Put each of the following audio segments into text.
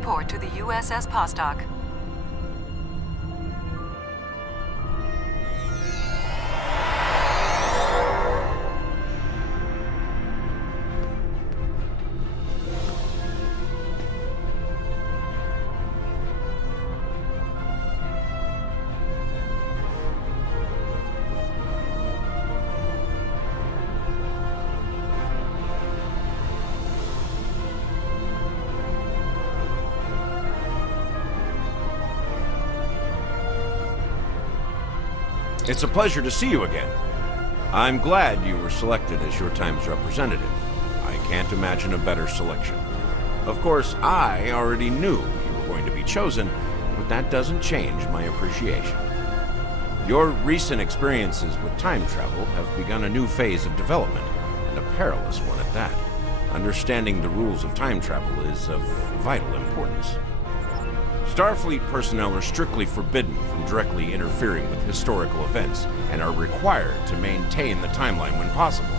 report to the USS Vostok. It's a pleasure to see you again. I'm glad you were selected as your time's representative. I can't imagine a better selection. Of course, I already knew you were going to be chosen, but that doesn't change my appreciation. Your recent experiences with time travel have begun a new phase of development, and a perilous one at that. Understanding the rules of time travel is of vital importance. Starfleet personnel are strictly forbidden from directly interfering with historical events and are required to maintain the timeline when possible.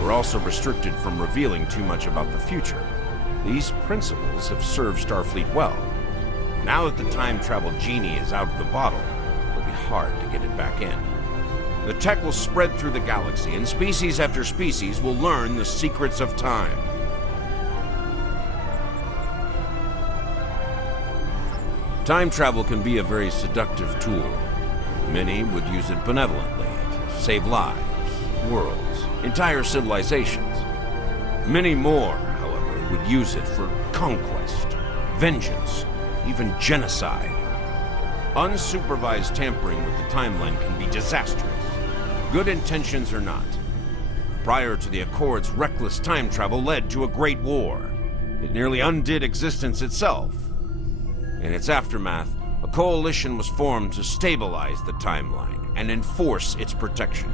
We're also restricted from revealing too much about the future. These principles have served Starfleet well. Now that the time travel genie is out of the bottle, it'll be hard to get it back in. The tech will spread through the galaxy, and species after species will learn the secrets of time. Time travel can be a very seductive tool. Many would use it benevolently to save lives, worlds, entire civilizations. Many more, however, would use it for conquest, vengeance, even genocide. Unsupervised tampering with the timeline can be disastrous, good intentions or not. Prior to the Accords, reckless time travel led to a great war. It nearly undid existence itself. In its aftermath, a coalition was formed to stabilize the timeline and enforce its protection.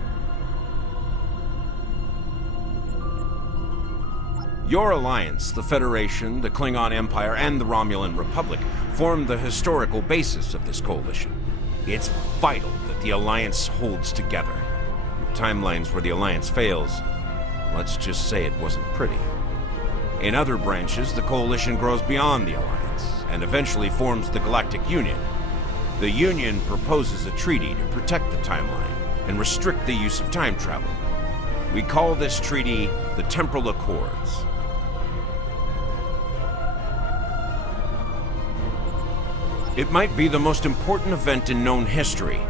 Your alliance, the Federation, the Klingon Empire, and the Romulan Republic, formed the historical basis of this coalition. It's vital that the alliance holds together. In timelines where the alliance fails, let's just say it wasn't pretty. In other branches, the coalition grows beyond the alliance and eventually forms the Galactic Union. The Union proposes a treaty to protect the timeline and restrict the use of time travel. We call this treaty the Temporal Accords. It might be the most important event in known history.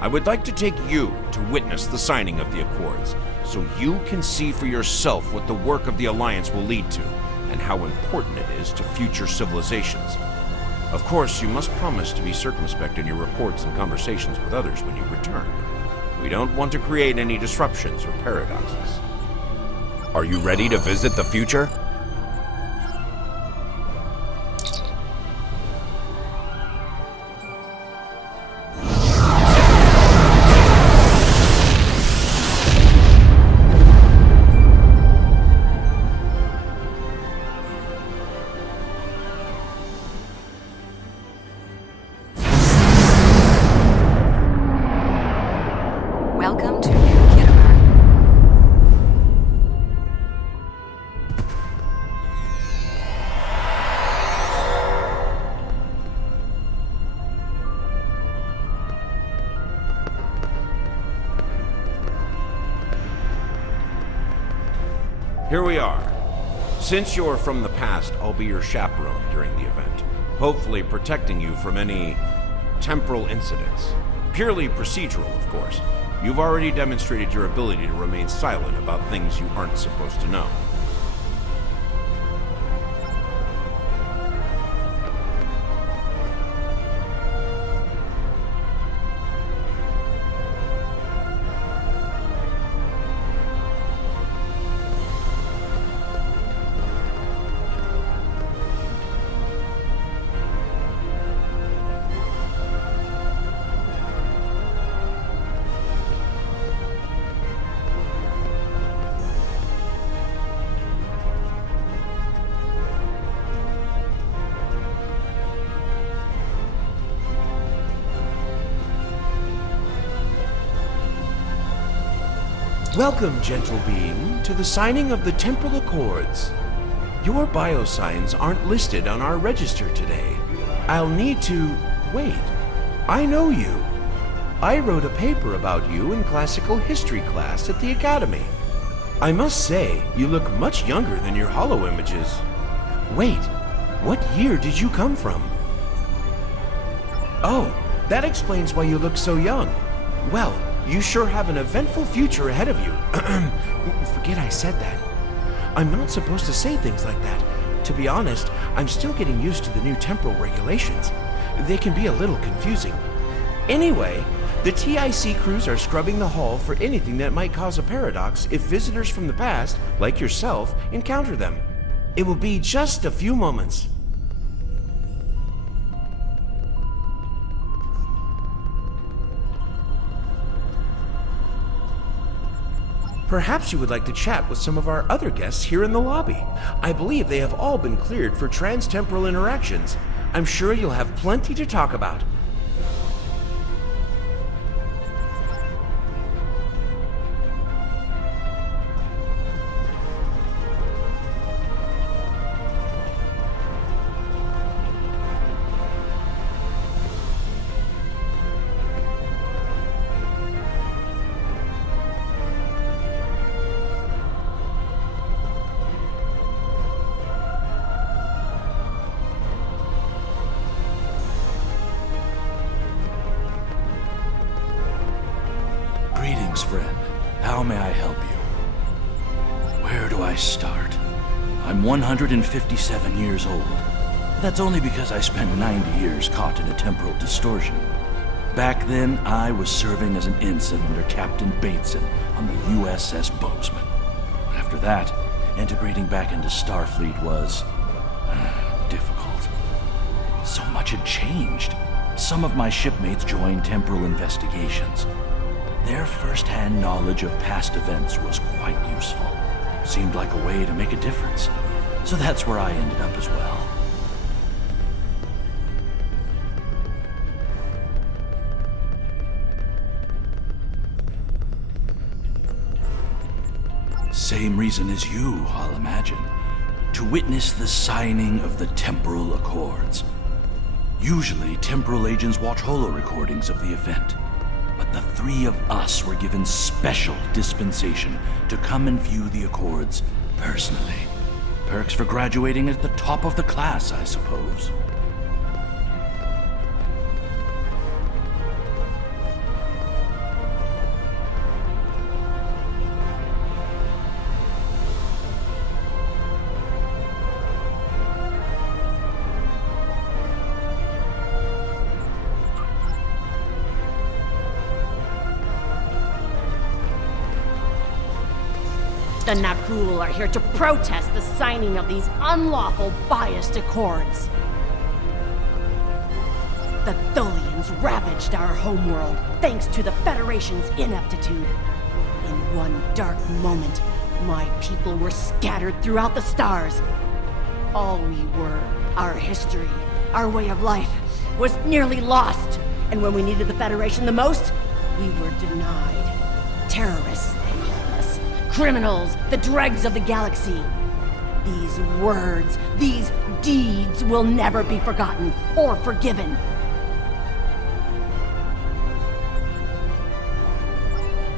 I would like to take you to witness the signing of the Accords, so you can see for yourself what the work of the Alliance will lead to, and how important it is to future civilizations. Of course, you must promise to be circumspect in your reports and conversations with others when you return. We don't want to create any disruptions or paradoxes. Are you ready to visit the future? Welcome to New Kittimer. Here we are. Since you're from the past, I'll be your chaperone during the event, hopefully protecting you from any temporal incidents. Purely procedural, of course. You've already demonstrated your ability to remain silent about things you aren't supposed to know. Welcome, gentle being, to the signing of the Temporal Accords. Your biosigns aren't listed on our register today. I'll need to... Wait. I know you. I wrote a paper about you in classical history class at the Academy. I must say, you look much younger than your holo images. Wait, what year did you come from? Oh, that explains why you look so young. Well, you sure have an eventful future ahead of you. Forget I said that. I'm not supposed to say things like that. To be honest, I'm still getting used to the new temporal regulations. They can be a little confusing. Anyway, the TIC crews are scrubbing the hull for anything that might cause a paradox if visitors from the past, like yourself, encounter them. It will be just a few moments. Perhaps you would like to chat with some of our other guests here in the lobby. I believe they have all been cleared for trans-temporal interactions. I'm sure you'll have plenty to talk about. Greetings, friend. How may I help you? Where do I start? I'm 157 years old. That's only because I spent 90 years caught in a temporal distortion. Back then, I was serving as an ensign under Captain Bateson on the USS Bozeman. After that, integrating back into Starfleet was... difficult. So much had changed. Some of my shipmates joined temporal investigations. Their first-hand knowledge of past events was quite useful. Seemed like a way to make a difference. So that's where I ended up as well. Same reason as you, I'll imagine. To witness the signing of the Temporal Accords. Usually, temporal agents watch holo recordings of the event. But the three of us were given special dispensation to come and view the Accords personally. Perks for graduating at the top of the class, I suppose. The Nagul are here to protest the signing of these unlawful, biased accords. The Tholians ravaged our homeworld thanks to the Federation's ineptitude. In one dark moment, my people were scattered throughout the stars. All we were, our history, our way of life, was nearly lost. And when we needed the Federation the most, we were denied. Terrorists, they called us. Criminals, the dregs of the galaxy. These words, these deeds will never be forgotten or forgiven.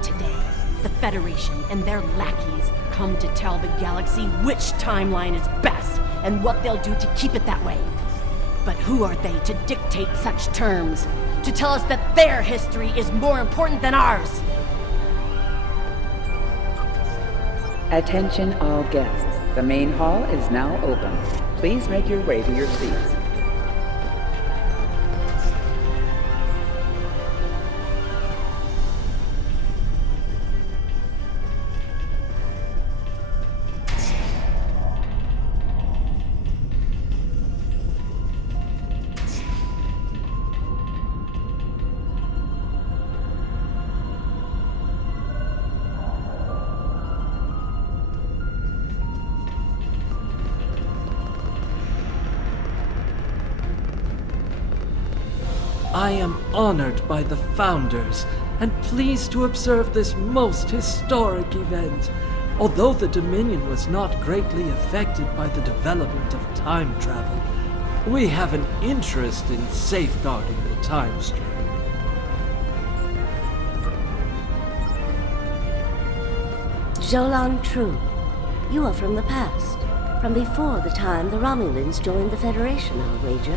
Today, the Federation and their lackeys come to tell the galaxy which timeline is best and what they'll do to keep it that way. But who are they to dictate such terms? To tell us that their history is more important than ours? Attention all guests. The main hall is now open. Please make your way to your seats. I am honored by the Founders and pleased to observe this most historic event. Although the Dominion was not greatly affected by the development of time travel, we have an interest in safeguarding the time stream. Jolan True, you are from the past. From before the time the Romulans joined the Federation, I'll wager.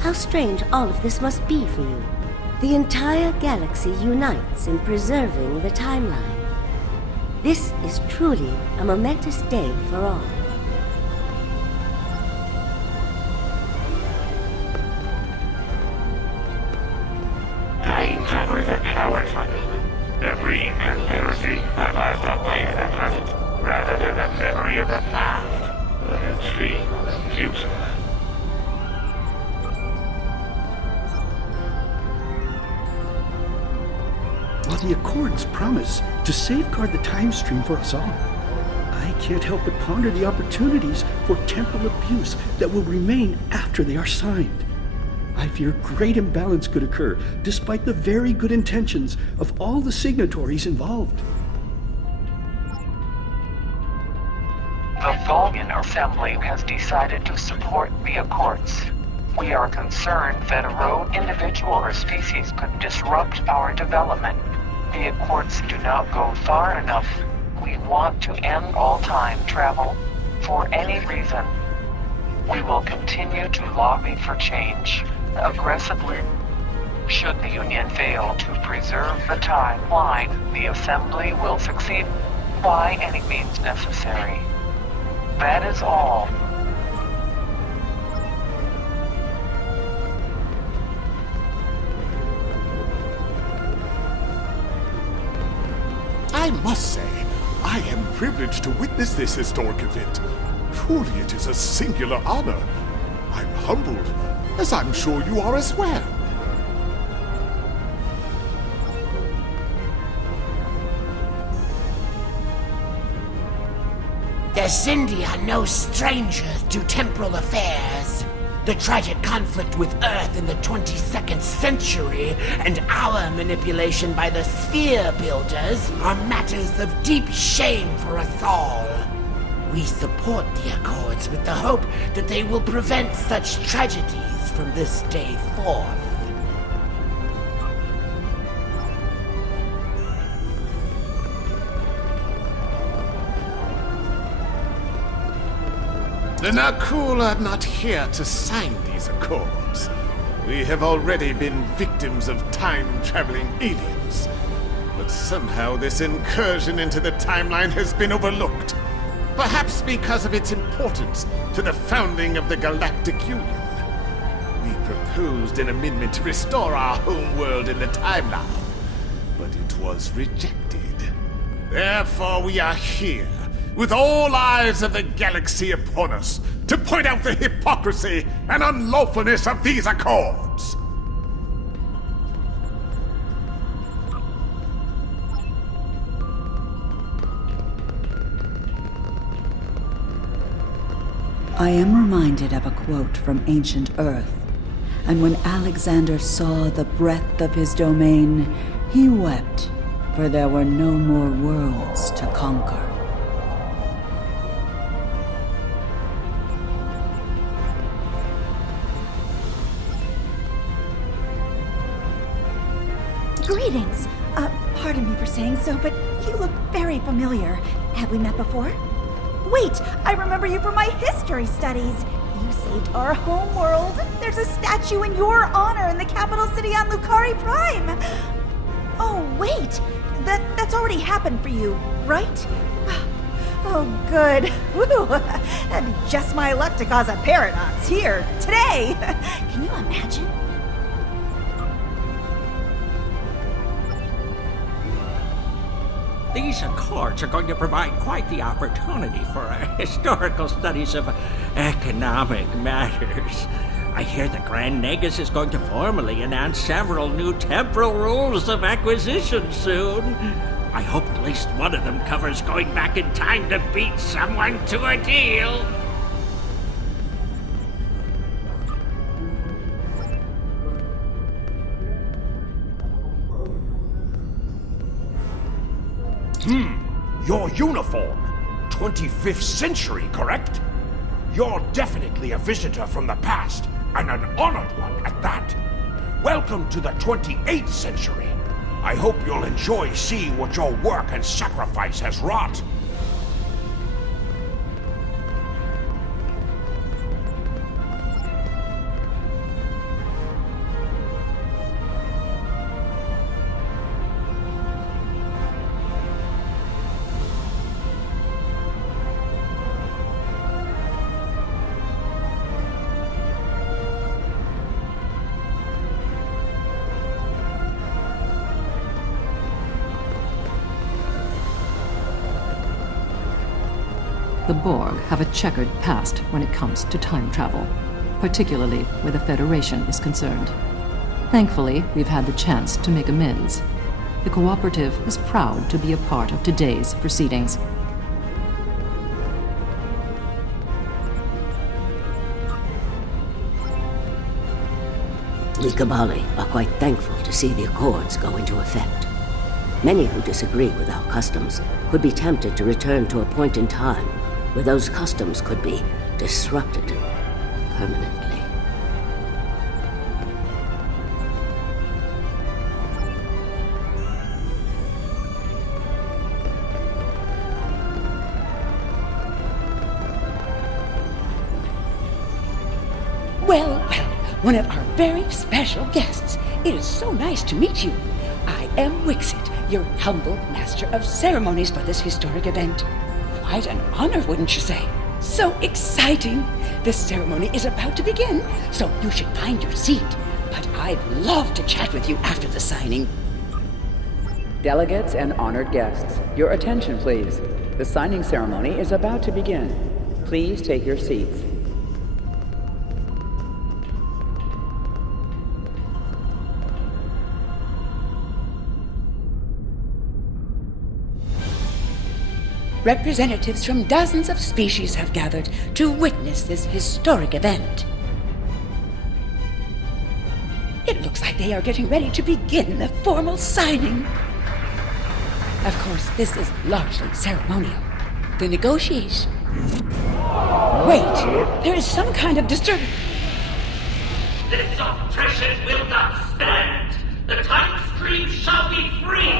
How strange all of this must be for you. The entire galaxy unites in preserving the timeline. This is truly a momentous day for all. Time travel is a coward's money. The greed and heresy have us away in the present, rather than the memory of the past. Let's see the future. While the Accords promise to safeguard the time stream for us all, I can't help but ponder the opportunities for temporal abuse that will remain after they are signed. I fear great imbalance could occur, despite the very good intentions of all the signatories involved. The Vulcan Assembly has decided to support the Accords. We are concerned that a rogue individual or species could disrupt our development. The Accords do not go far enough. We want to end all time travel for any reason. We will continue to lobby for change aggressively. Should the Union fail to preserve the timeline, the Assembly will succeed by any means necessary. That is all. I must say, I am privileged to witness this historic event. Truly it is a singular honor. I'm humbled, as I'm sure you are as well. The Xindi are no strangers to temporal affairs. The tragic conflict with Earth in the 22nd century and our manipulation by the Sphere Builders are matters of deep shame for us all. We support the Accords with the hope that they will prevent such tragedies from this day forth. The Nakul are not here to sign these accords. We have already been victims of time-traveling aliens. But somehow this incursion into the timeline has been overlooked. Perhaps because of its importance to the founding of the Galactic Union. We proposed an amendment to restore our home world in the timeline, but it was rejected. Therefore we are here, with all eyes of the galaxy upon us, to point out the hypocrisy and unlawfulness of these accords. I am reminded of a quote from ancient Earth. And when Alexander saw the breadth of his domain, he wept, for there were no more worlds to conquer. Greetings. Pardon me for saying so, but you look very familiar. Have we met before? Wait, I remember you from my history studies. You saved our home world. There's a statue in your honor in the capital city on Lucari Prime. Oh, wait. That's already happened for you, right? Oh, good. Woo! That'd be just my luck to cause a paradox here, today. Can you imagine? These Accords are going to provide quite the opportunity for historical studies of economic matters. I hear the Grand Nagus is going to formally announce several new temporal rules of acquisition soon. I hope at least one of them covers going back in time to beat someone to a deal. Your uniform. 25th century, correct? You're definitely a visitor from the past, and an honored one at that. Welcome to the 28th century. I hope you'll enjoy seeing what your work and sacrifice has wrought. The Borg have a checkered past when it comes to time travel, particularly where the Federation is concerned. Thankfully, we've had the chance to make amends. The Cooperative is proud to be a part of today's proceedings. We Kabali are quite thankful to see the Accords go into effect. Many who disagree with our customs could be tempted to return to a point in time where those customs could be disrupted permanently. Well, one of our very special guests. It is so nice to meet you. I am Wixit, your humble master of ceremonies for this historic event. Quite an honor, wouldn't you say? So exciting! This ceremony is about to begin, so you should find your seat. But I'd love to chat with you after the signing. Delegates and honored guests, your attention please. The signing ceremony is about to begin. Please take your seats. Representatives from dozens of species have gathered to witness this historic event. It looks like they are getting ready to begin the formal signing. Of course, this is largely ceremonial. The negotiation... Wait, there is some kind of disturbance. This oppression will not stand. The time stream shall be free.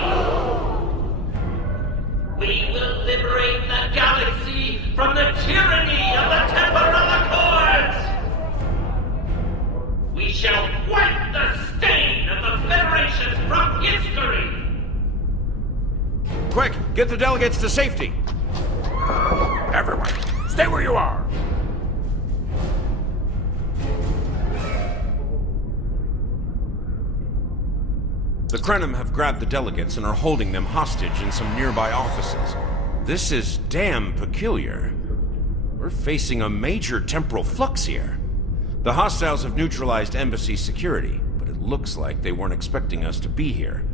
We will liberate the galaxy from the tyranny of the Temporal Accords! We shall wipe the stain of the Federation from history! Quick, get the delegates to safety! Everyone, stay where you are! The Krenim have grabbed the delegates and are holding them hostage in some nearby offices. This is damn peculiar. We're facing a major temporal flux here. The hostiles have neutralized embassy security, but it looks like they weren't expecting us to be here.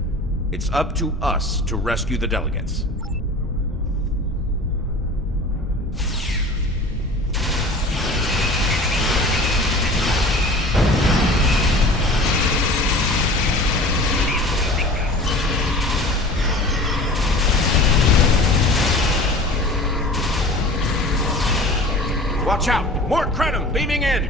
It's up to us to rescue the delegates. Watch out! More Krenim beaming in!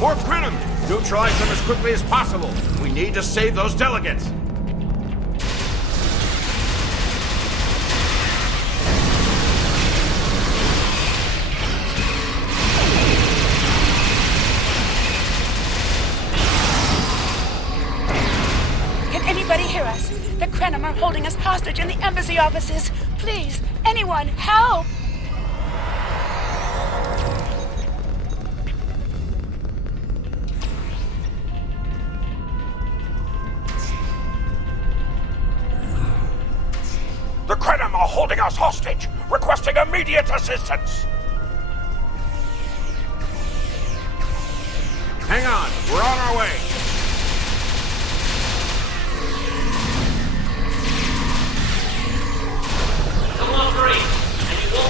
More Krenim! Neutralize them as quickly as possible. We need to save those delegates. Anybody hear us? The Krenim are holding us hostage in the embassy offices. Please, anyone, help! The Krenim are holding us hostage, requesting immediate assistance. Hang on, we're on our way. Cooperate, and you won't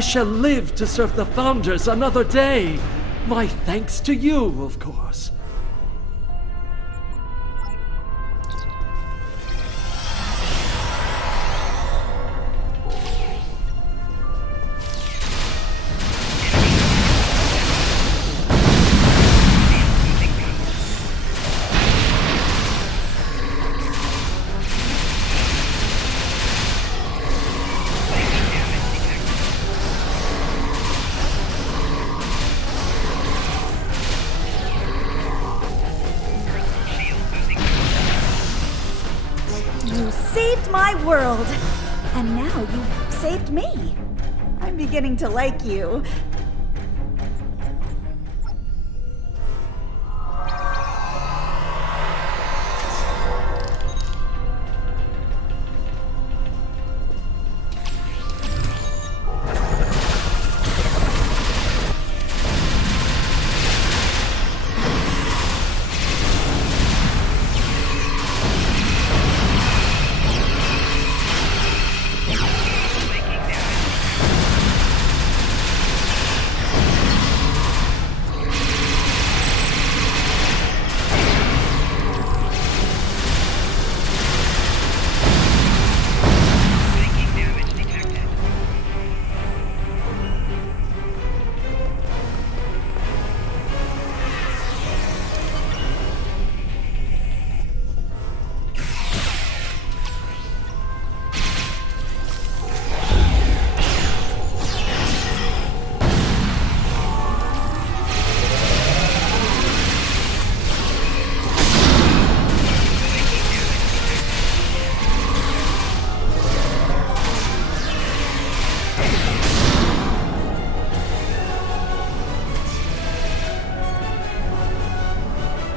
I shall live to serve the Founders another day. My thanks to you, of course. You saved my world! And now you saved me. I'm beginning to like you.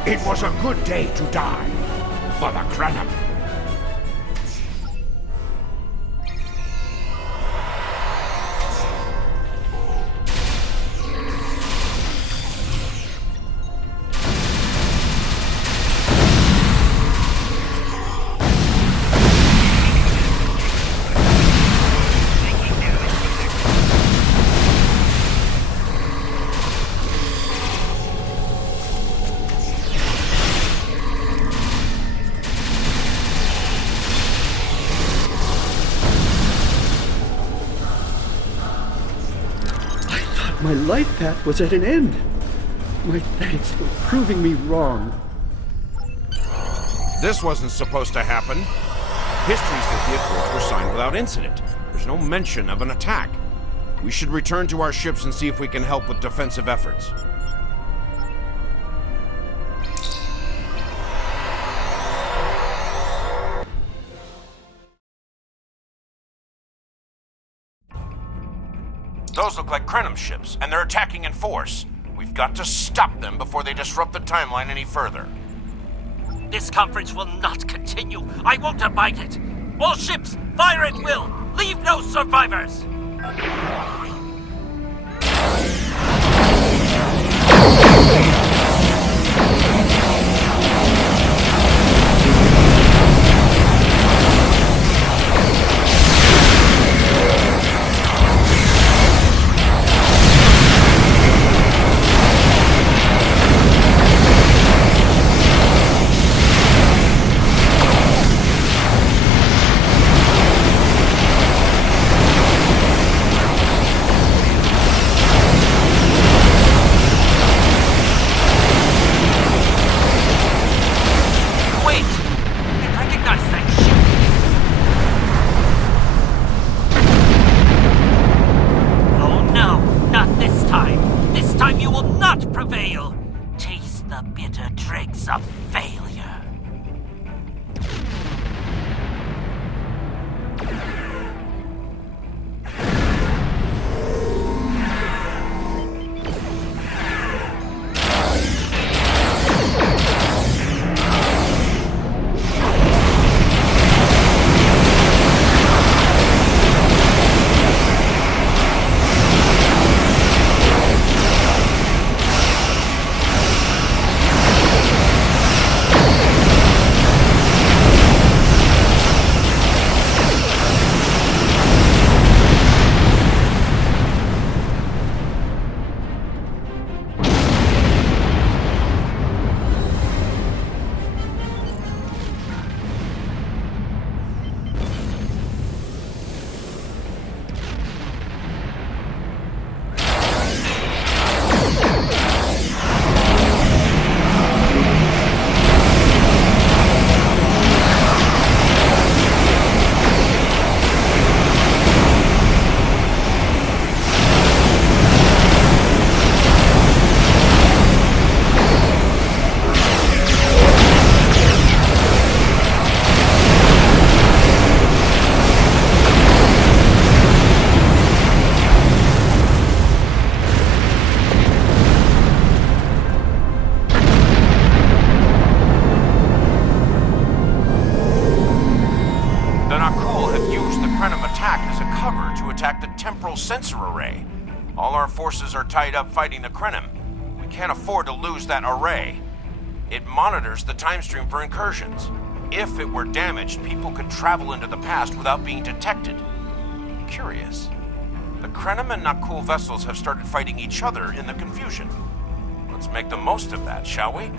It was a good day to die for the Cranham. My life path was at an end. My thanks for proving me wrong. This wasn't supposed to happen. History says the Accords were signed without incident. There's no mention of an attack. We should return to our ships and see if we can help with defensive efforts. Those look like Crenham ships, and they're attacking in force. We've got to stop them before they disrupt the timeline any further. This conference will not continue. I won't abide it. All ships, fire at will. Leave no survivors. sensor array. All our forces are tied up fighting the Krenim. We can't afford to lose that array. It monitors the time stream for incursions. If it were damaged, people could travel into the past without being detected. Curious. The Krenim and Nakul vessels have started fighting each other in the confusion. Let's make the most of that, shall we?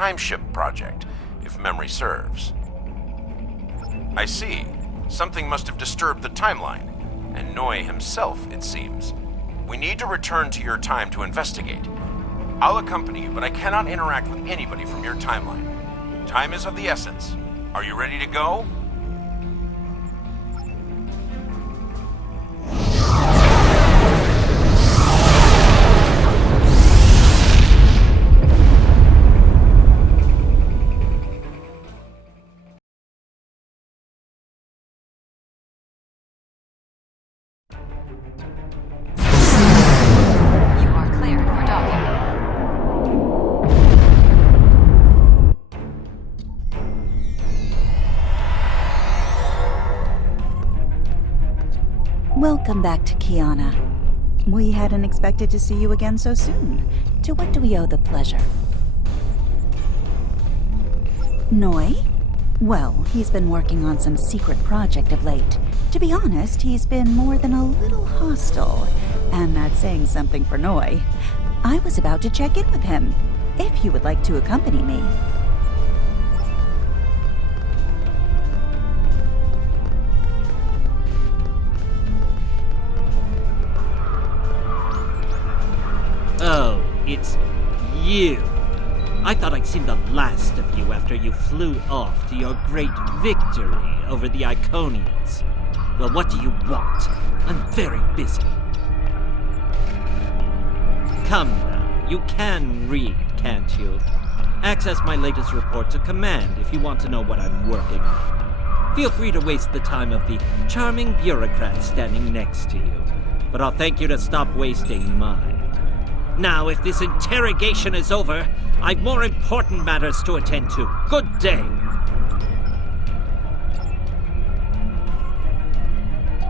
Timeship project, if memory serves. I see. Something must have disturbed the timeline, and Noy himself, it seems. We need to return to your time to investigate. I'll accompany you, but I cannot interact with anybody from your timeline. Time is of the essence. Are you ready to go? Welcome back to Kiana. We hadn't expected to see you again so soon. To what do we owe the pleasure? Noi? Well, he's been working on some secret project of late. To be honest, he's been more than a little hostile. And that's saying something for Noi. I was about to check in with him, if you would like to accompany me. Oh, it's you. I thought I'd seen the last of you after you flew off to your great victory over the Iconians. Well, what do you want? I'm very busy. Come now, you can read, can't you? Access my latest report to command if you want to know what I'm working on. Feel free to waste the time of the charming bureaucrat standing next to you, but I'll thank you to stop wasting mine. Now, if this interrogation is over, I've more important matters to attend to. Good day.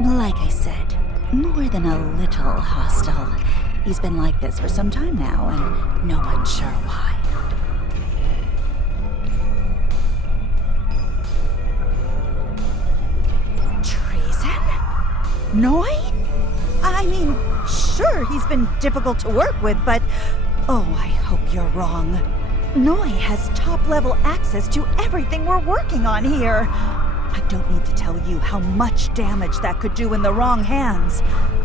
Like I said, more than a little hostile. He's been like this for some time now, and no one's sure why. Treason? Noi? I mean, sure, he's been difficult to work with, but... Oh, I hope you're wrong. Noi has top-level access to everything we're working on here. I don't need to tell you how much damage that could do in the wrong hands.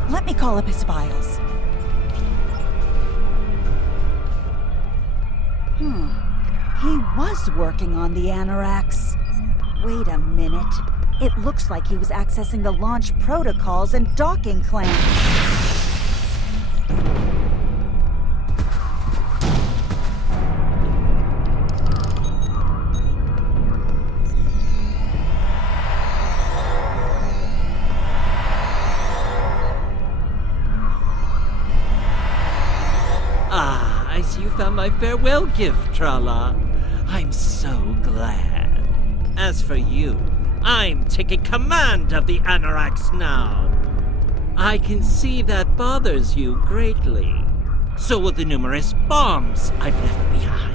Let me call up his files. He was working on the Anoraks. Wait a minute. It looks like he was accessing the launch protocols and docking clamps. I see you found my farewell gift, Trala. I'm so glad. As for you, I'm taking command of the Anoraks now. I can see that bothers you greatly. So will the numerous bombs I've left behind.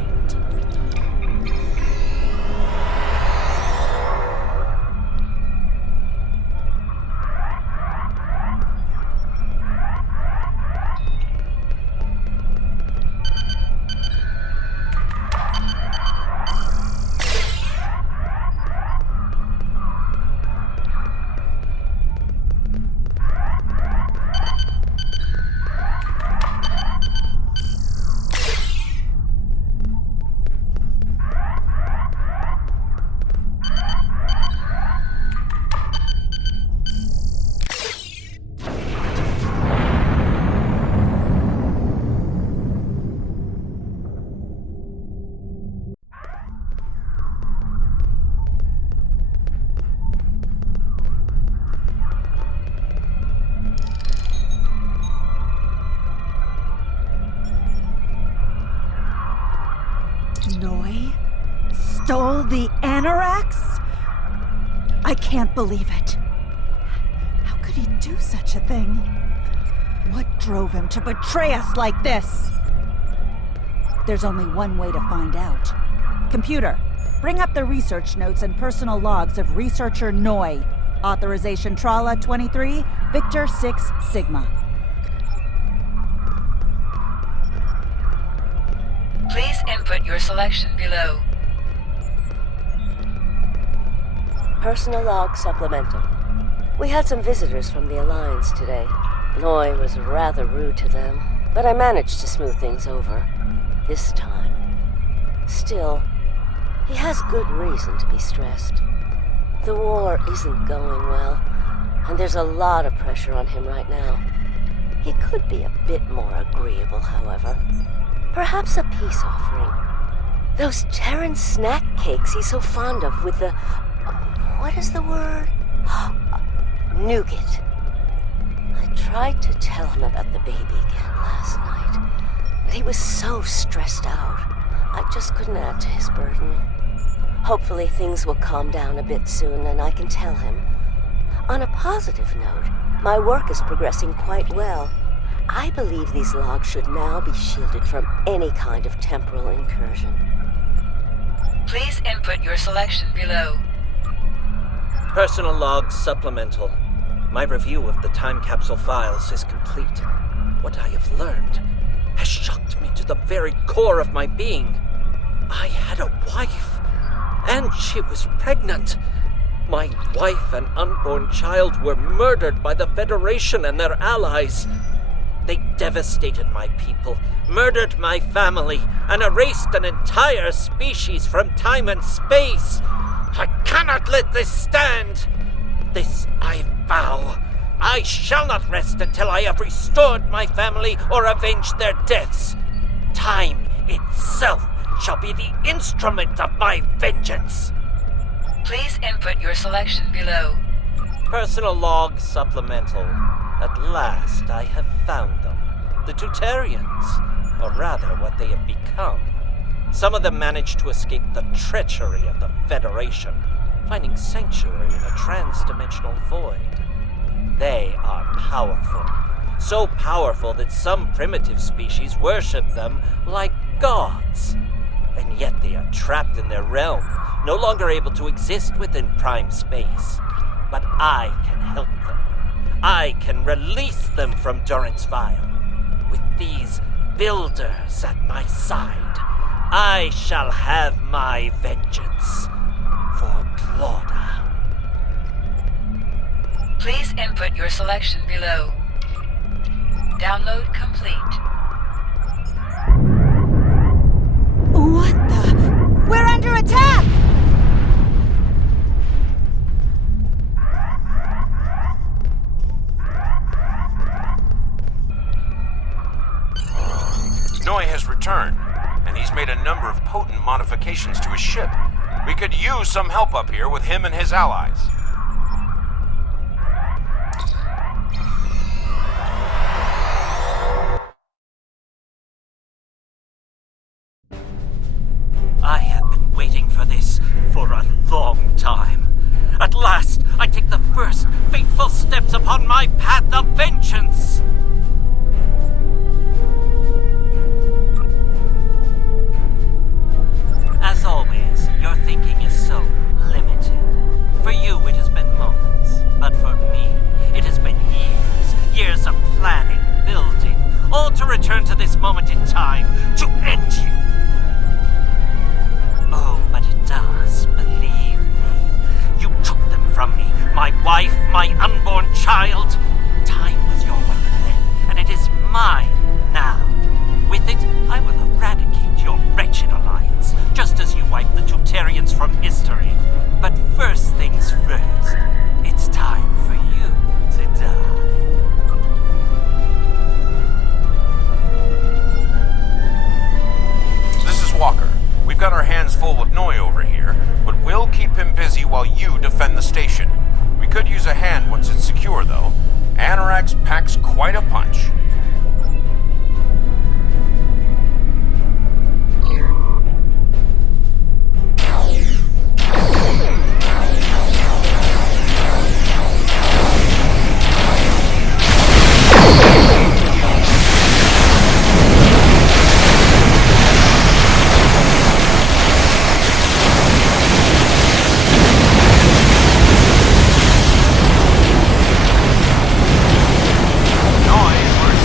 Noi stole the Anoraks? I can't believe it. How could he do such a thing? What drove him to betray us like this? There's only one way to find out. Computer, bring up the research notes and personal logs of researcher Noi. Authorization Trala 23, Victor 6 Sigma. Please input your selection below. Personal log supplemental. We had some visitors from the Alliance today. Noi was rather rude to them, but I managed to smooth things over. This time. Still, he has good reason to be stressed. The war isn't going well, and there's a lot of pressure on him right now. He could be a bit more agreeable, however. Perhaps a peace offering. Those Terran snack cakes he's so fond of with the... what is the word? Nougat. I tried to tell him about the baby again last night, but he was so stressed out. I just couldn't add to his burden. Hopefully things will calm down a bit soon and I can tell him. On a positive note, My work is progressing quite well. I believe these logs should now be shielded from any kind of temporal incursion. Please input your selection below. Personal logs supplemental. My review of the time capsule files is complete. What I have learned has shocked me to the very core of my being. I had a wife, and she was pregnant. My wife and unborn child were murdered by the Federation and their allies. They devastated my people, murdered my family, and erased an entire species from time and space. I cannot let this stand. This I vow. I shall not rest until I have restored my family or avenged their deaths. Time itself shall be the instrument of my vengeance. Please input your selection below. Personal log supplemental. At last I have found them. The Tutarians, or rather what they have become. Some of them managed to escape the treachery of the Federation, finding sanctuary in a trans-dimensional void. They are powerful. So powerful that some primitive species worship them like gods. And yet they are trapped in their realm, no longer able to exist within prime space. But I can help them. I can release them from Durance Vile. With these builders at my side, I shall have my vengeance for Claudia. Please input your selection below. Download complete. What the? We're under attack! Noi has returned, and he's made a number of potent modifications to his ship. We could use some help up here with him and his allies. I have been waiting for this for a long time. At last, I take the first fateful steps upon my path of vengeance. As always, your thinking is so limited. For you, it has been moments. But for me, it has been years. Years of planning, building, all to return to this moment in time, to end you. Oh, but it does, believe me. You took them from me, my wife, my unborn child. Time was your weapon then, and it is mine now. With it, I will eradicate your wretched alliance, just as you wiped the Tutarians from history. But first things first, it's time for you to die. This is Walker. We've got our hands full with Noi over here, but we'll keep him busy while you defend the station. We could use a hand once it's secure, though. Anorax packs quite a punch. Noi is where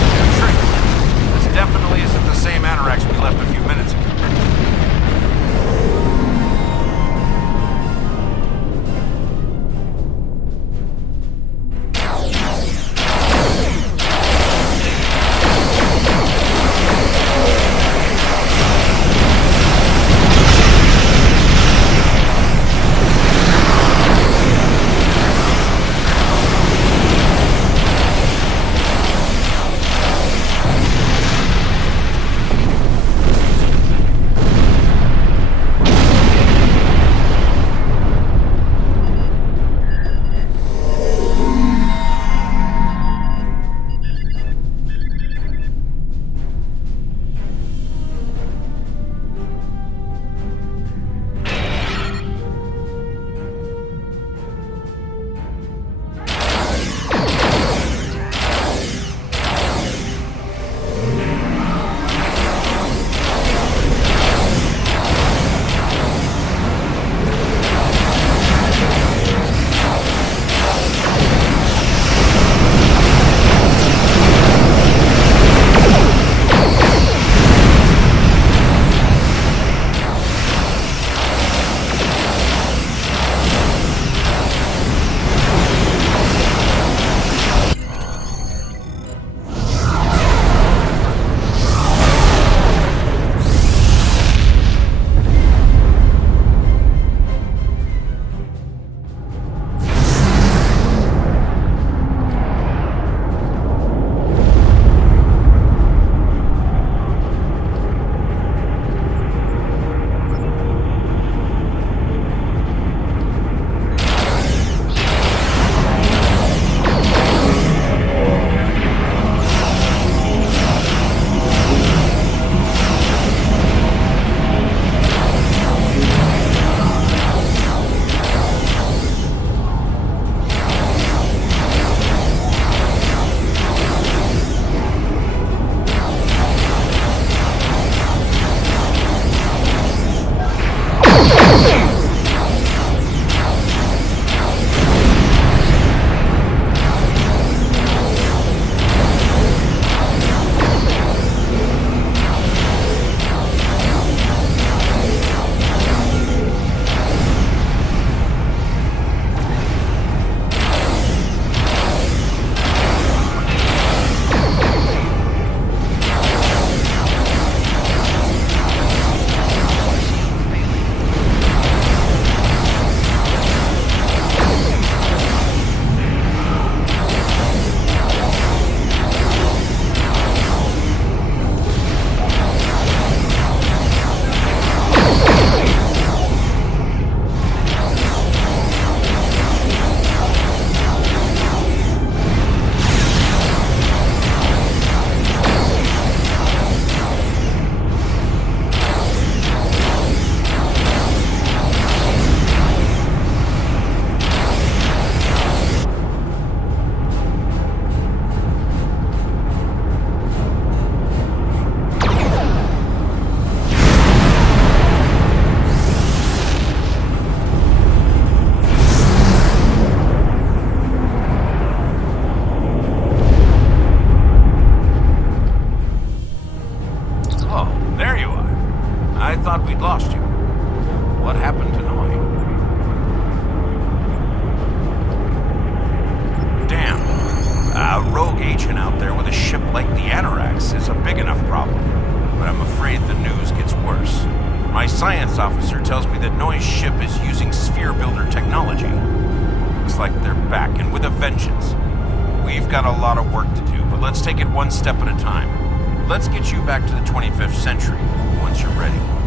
One step at a time. Let's get you back to the 25th century once you're ready.